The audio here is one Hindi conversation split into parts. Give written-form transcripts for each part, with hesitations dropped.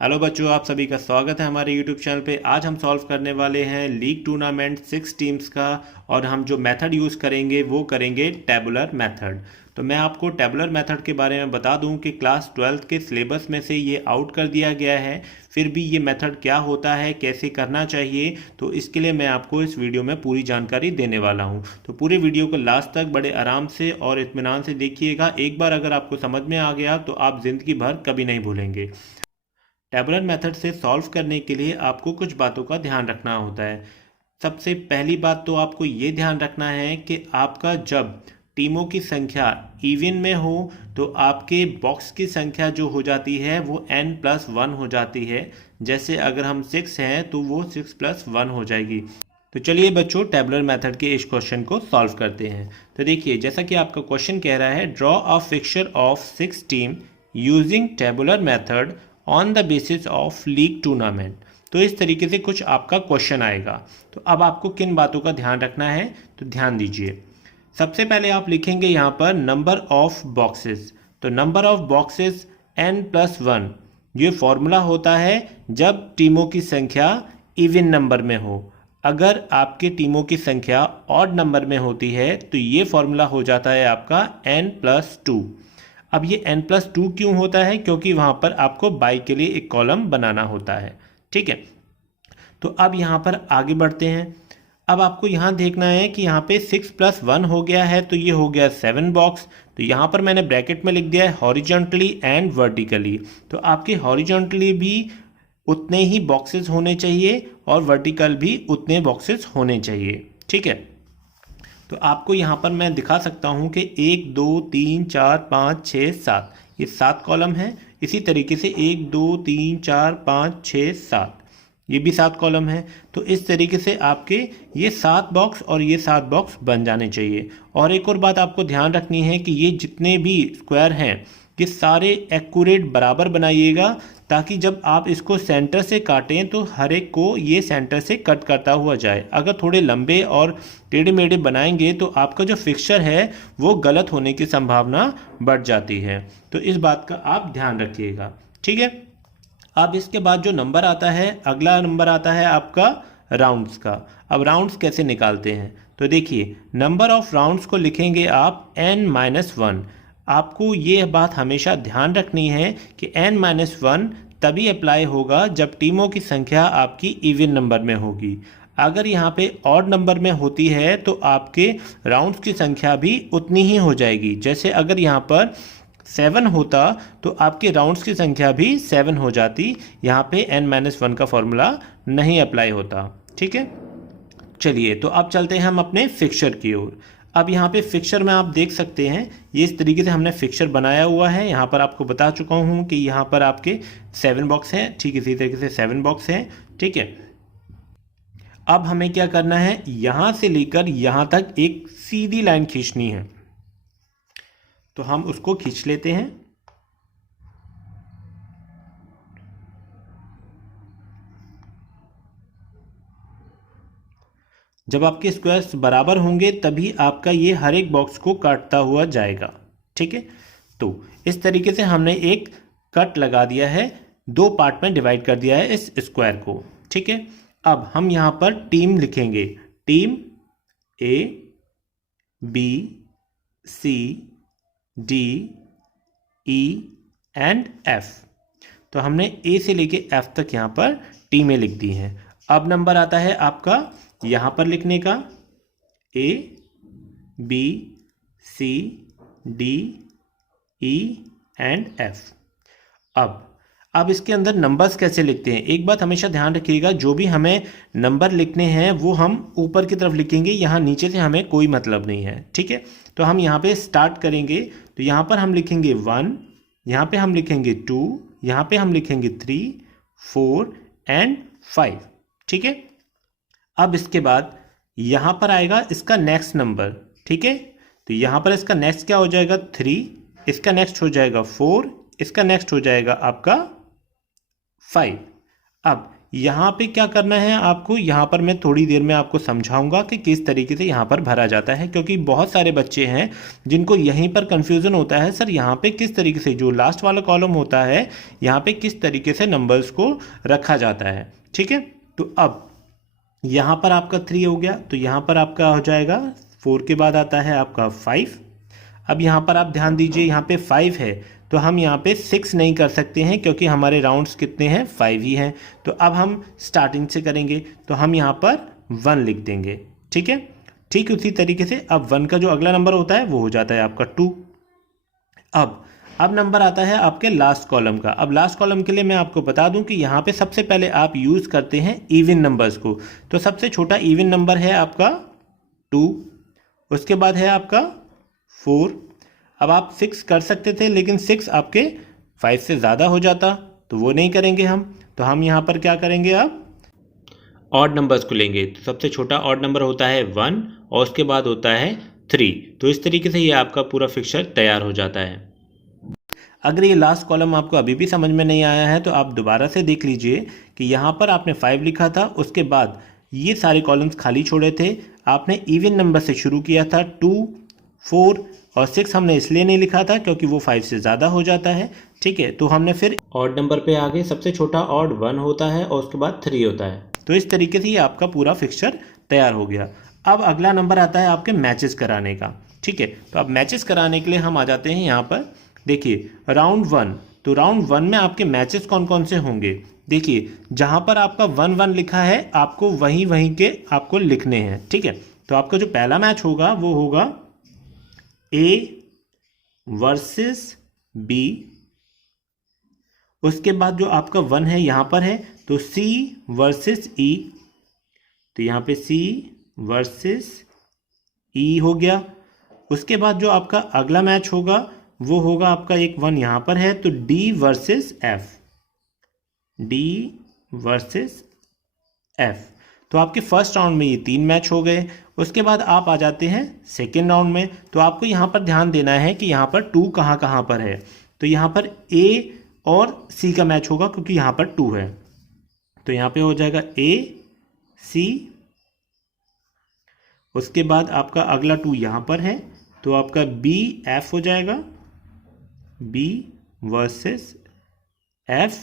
हेलो बच्चों, आप सभी का स्वागत है हमारे यूट्यूब चैनल पे। आज हम सॉल्व करने वाले हैं लीग टूर्नामेंट 6 टीम्स का। और हम जो मेथड यूज़ करेंगे वो करेंगे टेबुलर मेथड। तो मैं आपको टेबुलर मेथड के बारे में बता दूं कि क्लास 12th के सिलेबस में से ये आउट कर दिया गया है। फिर भी ये मेथड क्या होता है, कैसे करना चाहिए, तो इसके लिए मैं आपको इस वीडियो में पूरी जानकारी देने वाला हूँ। तो पूरे वीडियो को लास्ट तक बड़े आराम से और इत्मीनान से देखिएगा। एक बार अगर आपको समझ में आ गया तो आप ज़िंदगी भर कभी नहीं भूलेंगे। टेबुलर मेथड से सॉल्व करने के लिए आपको कुछ बातों का ध्यान रखना होता है। सबसे पहली बात तो आपको ये ध्यान रखना है कि आपका जब टीमों की संख्या इवन में हो तो आपके बॉक्स की संख्या जो हो जाती है वो n+1 हो जाती है। जैसे अगर हम 6 हैं तो वो 6+1 हो जाएगी। तो चलिए बच्चों, टेबुलर मेथड के इस क्वेश्चन को सॉल्व करते हैं। तो देखिए, जैसा कि आपका क्वेश्चन कह रहा है, draw a fixture of 6 team using tabular method on the basis of league tournament. तो इस तरीके से कुछ आपका क्वेश्चन आएगा। तो अब आपको किन बातों का ध्यान रखना है, तो ध्यान दीजिए। सबसे पहले आप लिखेंगे यहाँ पर नंबर ऑफ बॉक्सेस। तो नंबर ऑफ बॉक्सेस n+1, ये फॉर्मूला होता है जब टीमों की संख्या इवन नंबर में हो। अगर आपके टीमों की संख्या ऑड नंबर में होती है तो ये फॉर्मूला हो जाता है आपका n+2। अब ये n+2 क्यों होता है? क्योंकि वहाँ पर आपको बाई के लिए एक कॉलम बनाना होता है। ठीक है, तो अब यहाँ पर आगे बढ़ते हैं। अब आपको यहाँ देखना है कि यहाँ पे 6+1 हो गया है तो ये हो गया 7 बॉक्स। तो यहाँ पर मैंने ब्रैकेट में लिख दिया है हॉरिजॉन्टली एंड वर्टिकली। तो आपके हॉरिजॉन्टली भी उतने ही बॉक्सेस होने चाहिए और वर्टिकल भी उतने बॉक्सेस होने चाहिए। ठीक है, तो आपको यहाँ पर मैं दिखा सकता हूँ कि 1 2 3 4 5 6 7, ये 7 कॉलम हैं। इसी तरीके से 1 2 3 4 5 6 7, ये भी 7 कॉलम है। तो इस तरीके से आपके ये 7 बॉक्स और ये 7 बॉक्स बन जाने चाहिए। और एक और बात आपको ध्यान रखनी है कि ये जितने भी स्क्वायर हैं ये सारे एक्यूरेट बराबर बनाइएगा, ताकि जब आप इसको सेंटर से काटें तो हर एक को ये सेंटर से कट करता हुआ जाए। अगर थोड़े लंबे और टेढ़े मेढ़े बनाएंगे तो आपका जो फिक्सचर है वो गलत होने की संभावना बढ़ जाती है। तो इस बात का आप ध्यान रखिएगा। ठीक है, अब इसके बाद जो नंबर आता है, अगला नंबर आता है आपका राउंड्स का। अब राउंड्स कैसे निकालते हैं, तो देखिए, नंबर ऑफ राउंड्स को लिखेंगे आप n-1। आपको ये बात हमेशा ध्यान रखनी है कि n-1 तभी अप्लाई होगा जब टीमों की संख्या आपकी इवन नंबर में होगी। अगर यहाँ पे ऑड नंबर में होती है तो आपके राउंड्स की संख्या भी उतनी ही हो जाएगी। जैसे अगर यहाँ पर 7 होता तो आपके राउंड्स की संख्या भी 7 हो जाती। यहाँ पे n-1 का फॉर्मूला नहीं अप्लाई होता। ठीक है, चलिए तो अब चलते हैं हम अपने फिक्सचर की ओर। अब यहाँ पे फिक्सचर में आप देख सकते हैं ये इस तरीके से हमने फिक्सचर बनाया हुआ है। यहाँ पर आपको बता चुका हूँ कि यहाँ पर आपके 7 बॉक्स हैं। ठीक इसी तरीके से 7 बॉक्स हैं। ठीक है, अब हमें क्या करना है, यहाँ से लेकर यहाँ तक एक सीधी लाइन खींचनी है। तो हम उसको खींच लेते हैं। जब आपके स्क्वायर्स बराबर होंगे तभी आपका ये हर एक बॉक्स को काटता हुआ जाएगा। ठीक है, तो इस तरीके से हमने एक कट लगा दिया है, 2 पार्ट में डिवाइड कर दिया है इस स्क्वायर को। ठीक है, अब हम यहाँ पर टीम लिखेंगे। Team A B C D E and F। तो हमने A से लेके F तक यहाँ पर टीमें लिख दी हैं। अब नंबर आता है आपका यहाँ पर लिखने का A B C D E and F। अब इसके अंदर नंबर्स कैसे लिखते हैं, एक बात हमेशा ध्यान रखिएगा, जो भी हमें नंबर लिखने हैं वो हम ऊपर की तरफ लिखेंगे, यहाँ नीचे से हमें कोई मतलब नहीं है। ठीक है, तो हम यहाँ पे स्टार्ट करेंगे। तो यहाँ पर हम लिखेंगे 1, यहाँ पे हम लिखेंगे 2, यहाँ पे हम लिखेंगे 3 4 एंड 5। ठीक है, अब इसके बाद यहाँ पर आएगा इसका नेक्स्ट नंबर। ठीक है, तो यहाँ पर इसका नेक्स्ट क्या हो जाएगा 3, इसका नेक्स्ट हो जाएगा 4, इसका नेक्स्ट हो जाएगा आपका 5। अब यहाँ पे क्या करना है आपको, यहाँ पर मैं थोड़ी देर में आपको समझाऊंगा कि किस तरीके से यहाँ पर भरा जाता है, क्योंकि बहुत सारे बच्चे हैं जिनको यहीं पर कन्फ्यूज़न होता है, सर यहाँ पे किस तरीके से जो लास्ट वाला कॉलम होता है यहाँ पे किस तरीके से नंबर्स को रखा जाता है। ठीक है, तो अब यहाँ पर आपका 3 हो गया, तो यहाँ पर आपका हो जाएगा 4 के बाद आता है आपका 5। अब यहाँ पर आप ध्यान दीजिए, यहाँ पे 5 है तो हम यहाँ पे 6 नहीं कर सकते हैं क्योंकि हमारे राउंड्स कितने हैं, 5 ही हैं। तो अब हम स्टार्टिंग से करेंगे, तो हम यहाँ पर 1 लिख देंगे। ठीक है, ठीक उसी तरीके से अब 1 का जो अगला नंबर होता है वो हो जाता है आपका 2। अब नंबर आता है आपके लास्ट कॉलम का। अब लास्ट कॉलम के लिए मैं आपको बता दूं कि यहाँ पे सबसे पहले आप यूज़ करते हैं इवन नंबर्स को। तो सबसे छोटा इवन नंबर है आपका 2, उसके बाद है आपका 4। अब आप 6 कर सकते थे लेकिन 6 आपके 5 से ज़्यादा हो जाता, तो वो नहीं करेंगे हम। तो हम यहाँ पर क्या करेंगे, अब ऑड नंबर्स को लेंगे। तो सबसे छोटा ऑड नंबर होता है 1 और उसके बाद होता है 3। तो इस तरीके से ये आपका पूरा फिक्सचर तैयार हो जाता है। अगर ये लास्ट कॉलम आपको अभी भी समझ में नहीं आया है तो आप दोबारा से देख लीजिए कि यहाँ पर आपने 5 लिखा था, उसके बाद ये सारे कॉलम्स खाली छोड़े थे। आपने इवन नंबर से शुरू किया था, 2, 4 और 6 हमने इसलिए नहीं लिखा था क्योंकि वो 5 से ज़्यादा हो जाता है। ठीक है, तो हमने फिर ऑड नंबर पे आगे सबसे छोटा ऑड 1 होता है और उसके बाद 3 होता है। तो इस तरीके से ये आपका पूरा फिक्सचर तैयार हो गया। अब अगला नंबर आता है आपके मैचेस कराने का। ठीक है, तो अब मैचेस कराने के लिए हम आ जाते हैं यहाँ पर। देखिए राउंड 1, तो राउंड 1 में आपके मैचेस कौन कौन से होंगे। देखिए जहाँ पर आपका 1-1 लिखा है आपको वहीं के आपको लिखने हैं। ठीक है, तो आपका जो पहला मैच होगा वो होगा A वर्सेस B। उसके बाद जो आपका 1 है यहाँ पर है तो C वर्सेस E। तो यहाँ पे C वर्सेस E हो गया। उसके बाद जो आपका अगला मैच होगा वो होगा आपका एक 1 यहाँ पर है तो D versus F, D versus F। तो आपके फर्स्ट राउंड में ये 3 मैच हो गए। उसके बाद आप आ जाते हैं सेकेंड राउंड में। तो आपको यहाँ पर ध्यान देना है कि यहाँ पर 2 कहाँ कहाँ पर है। तो यहाँ पर A और C का मैच होगा क्योंकि यहाँ पर 2 है, तो यहाँ पे हो जाएगा A C। उसके बाद आपका अगला 2 यहाँ पर है तो आपका B F हो जाएगा, B वर्सेस F।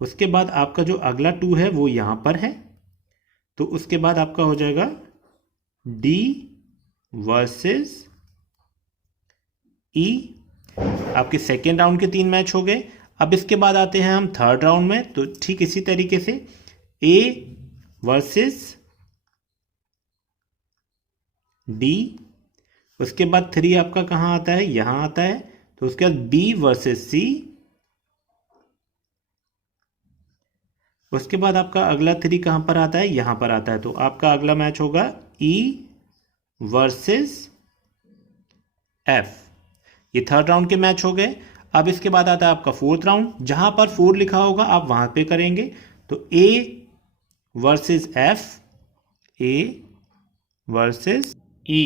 उसके बाद आपका जो अगला 2 है वो यहाँ पर है तो उसके बाद आपका हो जाएगा D वर्सेस E। आपके सेकेंड राउंड के 3 मैच हो गए। अब इसके बाद आते हैं हम थर्ड राउंड में। तो ठीक इसी तरीके से A वर्सेस D। उसके बाद 3 आपका कहाँ आता है, यहाँ आता है। तो उसके बाद B वर्सेस C। उसके बाद आपका अगला 3 कहाँ पर आता है, यहाँ पर आता है। तो आपका अगला मैच होगा E वर्सेस F। ये थर्ड राउंड के मैच हो गए। अब इसके बाद आता है आपका फोर्थ राउंड, जहाँ पर 4 लिखा होगा आप वहाँ पे करेंगे। तो A versus F, A versus E।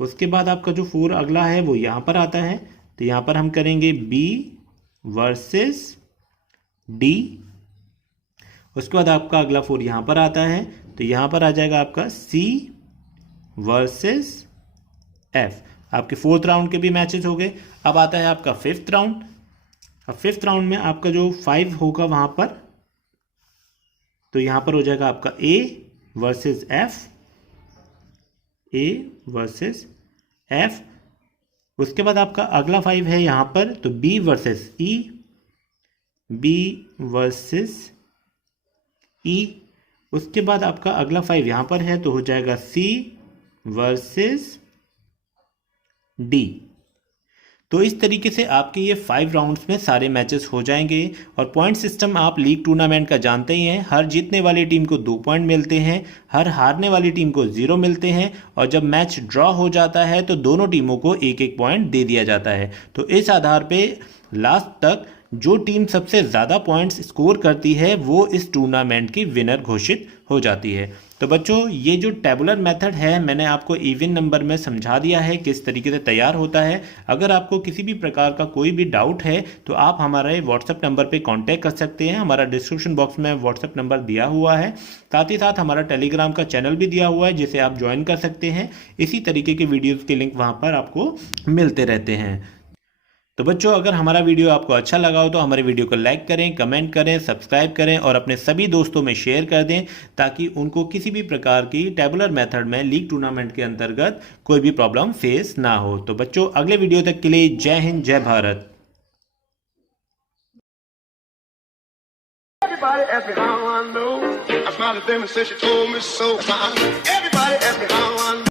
उसके बाद आपका जो 4 अगला है वो यहाँ पर आता है। तो यहाँ पर हम करेंगे B वर्सेस D। उसके बाद आपका अगला 4 यहाँ पर आता है तो यहाँ पर आ जाएगा आपका C वर्सेस F। आपके फोर्थ राउंड के भी मैचेस हो गए। अब आता है आपका फिफ्थ राउंड। अब फिफ्थ राउंड में आपका जो 5 होगा वहाँ पर, तो यहाँ पर हो जाएगा आपका A versus F, A versus F। उसके बाद आपका अगला 5 है यहाँ पर तो B versus E, B versus E। उसके बाद आपका अगला 5 यहाँ पर है तो हो जाएगा C वर्सेस D। तो इस तरीके से आपके ये 5 राउंड्स में सारे मैचेस हो जाएंगे। और पॉइंट सिस्टम आप लीग टूर्नामेंट का जानते ही हैं, हर जीतने वाली टीम को 2 पॉइंट मिलते हैं, हर हारने वाली टीम को 0 मिलते हैं और जब मैच ड्रॉ हो जाता है तो दोनों टीमों को 1-1 पॉइंट दे दिया जाता है। तो इस आधार पे लास्ट तक जो टीम सबसे ज़्यादा पॉइंट्स स्कोर करती है वो इस टूर्नामेंट की विनर घोषित हो जाती है। तो बच्चों, ये जो टेबुलर मेथड है मैंने आपको इवन नंबर में समझा दिया है किस तरीके से तैयार होता है। अगर आपको किसी भी प्रकार का कोई भी डाउट है तो आप हमारे व्हाट्सएप नंबर पे कांटेक्ट कर सकते हैं। हमारा डिस्क्रिप्शन बॉक्स में व्हाट्सएप नंबर दिया हुआ है, साथ ही साथ हमारा टेलीग्राम का चैनल भी दिया हुआ है जिसे आप ज्वाइन कर सकते हैं। इसी तरीके के वीडियोज़ के लिंक वहाँ पर आपको मिलते रहते हैं। तो बच्चों, अगर हमारा वीडियो आपको अच्छा लगा हो तो हमारे वीडियो को लाइक करें, कमेंट करें, सब्सक्राइब करें और अपने सभी दोस्तों में शेयर कर दें ताकि उनको किसी भी प्रकार की टेबुलर मेथड में लीग टूर्नामेंट के अंतर्गत कोई भी प्रॉब्लम फेस ना हो। तो बच्चों, अगले वीडियो तक के लिए जय हिंद, जय Bharat. Everybody ask me how I know. I smiled at them and said she told me so. Everybody ask me how I know.